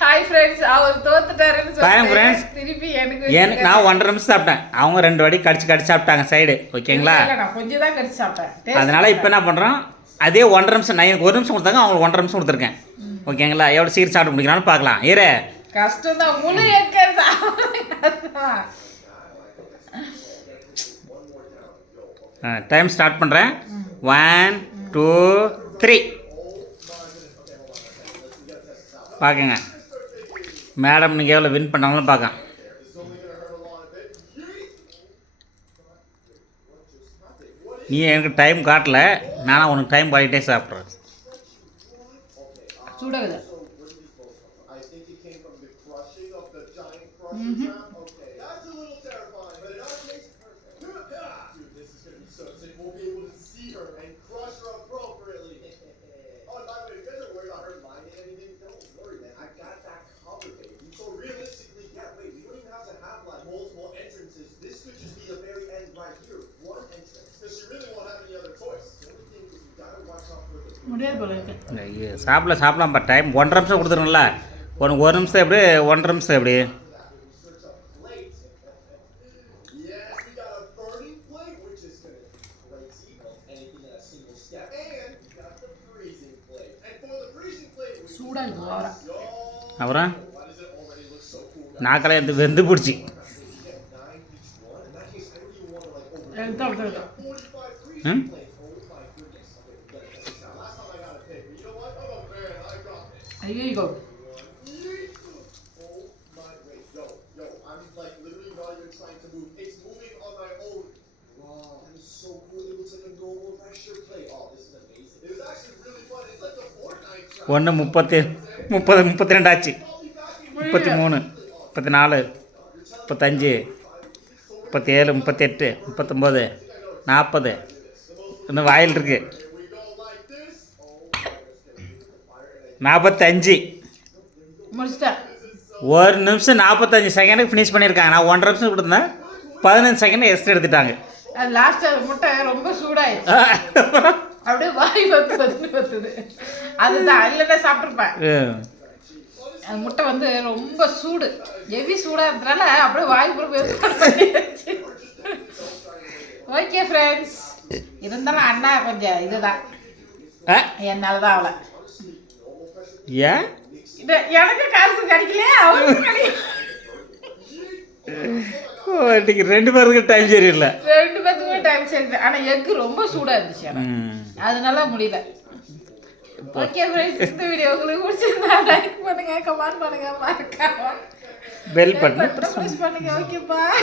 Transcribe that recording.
Hi friends, அவர் தோத்துட்டாருன்னு friends திருப்பி எனக்கு நான் 1.5 நிமிஷம் சாப்பிட்டேன். அவங்க 2 வாட்டி கடிச்சு சாப்பிட்டாங்க சைடு. ஓகேங்களா? நான் கொஞ்சம் தான் கடிச்சு சாப்பிட்டேன். அதனால இப்போ என்ன பண்ணுறோம், அதே 1.5 நிமிஷம் நான் எனக்கு 1 நிமிஷம் கொடுத்தாங்க, அவங்களுக்கு 1.5 நிமிஷம் கொடுத்துருக்கேன். ஓகேங்களா? எவ்வளோ சீக்கிரம் சாப்பிட்டு முடிக்கலாம்னு பார்க்கலாம். ஏறு கஷ்டம் தான், முழு எக்க டைம் ஸ்டார்ட் பண்ணுறேன். 1 2 3 பார்க்குங்க. மேடம் நீங்கள் எவ்வளோ வின் பண்ணாங்களும் பார்க்க. நீ எனக்கு டைம் காட்டல, நானும் உனக்கு டைம் காட்டிகிட்டே சாப்பிட்றேன். சூடாகுது. சாப்பிடலாம்ப்பா. டைம் 1.5 நிமிஷம் கொடுத்துருங்களா? உனக்கு 1 நிமிஷம் எப்படி, 1.5 நிமிஷம் எப்படி? அப்புறம் நாக்கெல்லாம் எடுத்து வெந்து பிடிச்சி. ஐயோ, ஒன்று 30 32 ஆச்சு. 33 34 35 37 38 39 40 இன்னும் வாயில் இருக்கு. 45 1 நிமிஷம் 45 செகண்டுக்கு ஃபினிஷ் பண்ணியிருக்காங்க. நான் 1.5 நிமிஷம் கொடுத்தேன், 15 செகண்ட் எக்ஸ்ட்ரா எடுத்துட்டாங்க. லாஸ்ட் முட்டை ரொம்ப சூடாயிடுச்சு, அப்படியே வாய் வத்துது. அதுதான் இல்லைன்னா சாப்பிட்ருப்பேன். முட்டை வந்து ரொம்ப சூடு, ஹெவி சூடாக இருந்ததுனால அப்படியே வாய் போட்டு. ஓகே ஃப்ரெண்ட்ஸ், இருந்தாலும் அண்ணா கொஞ்சம் இதுதான், என்னால் தான் அவளை. ஏன் எனக்கு காசு கிடைக்கலையே, அவருக்கு கிடைக்கல. இன்னைக்கு 2 பேருக்கு டைம் சரியில்லை. 2 பேருக்குமே டைம் சரியில்லை. ஆனால் எக்கு ரொம்ப சூடாக இருந்துச்சு, அதனால முடியல. ஓகே ஃப்ரெண்ட்ஸ், இந்த வீடியோ உங்களுக்கு பிடிச்சிருந்தா லைக் பண்ணுங்க, கமெண்ட் பண்ணுங்க, மறக்காம பெல் பட்டன் பிரஸ் பண்ணுங்க. Okay bye.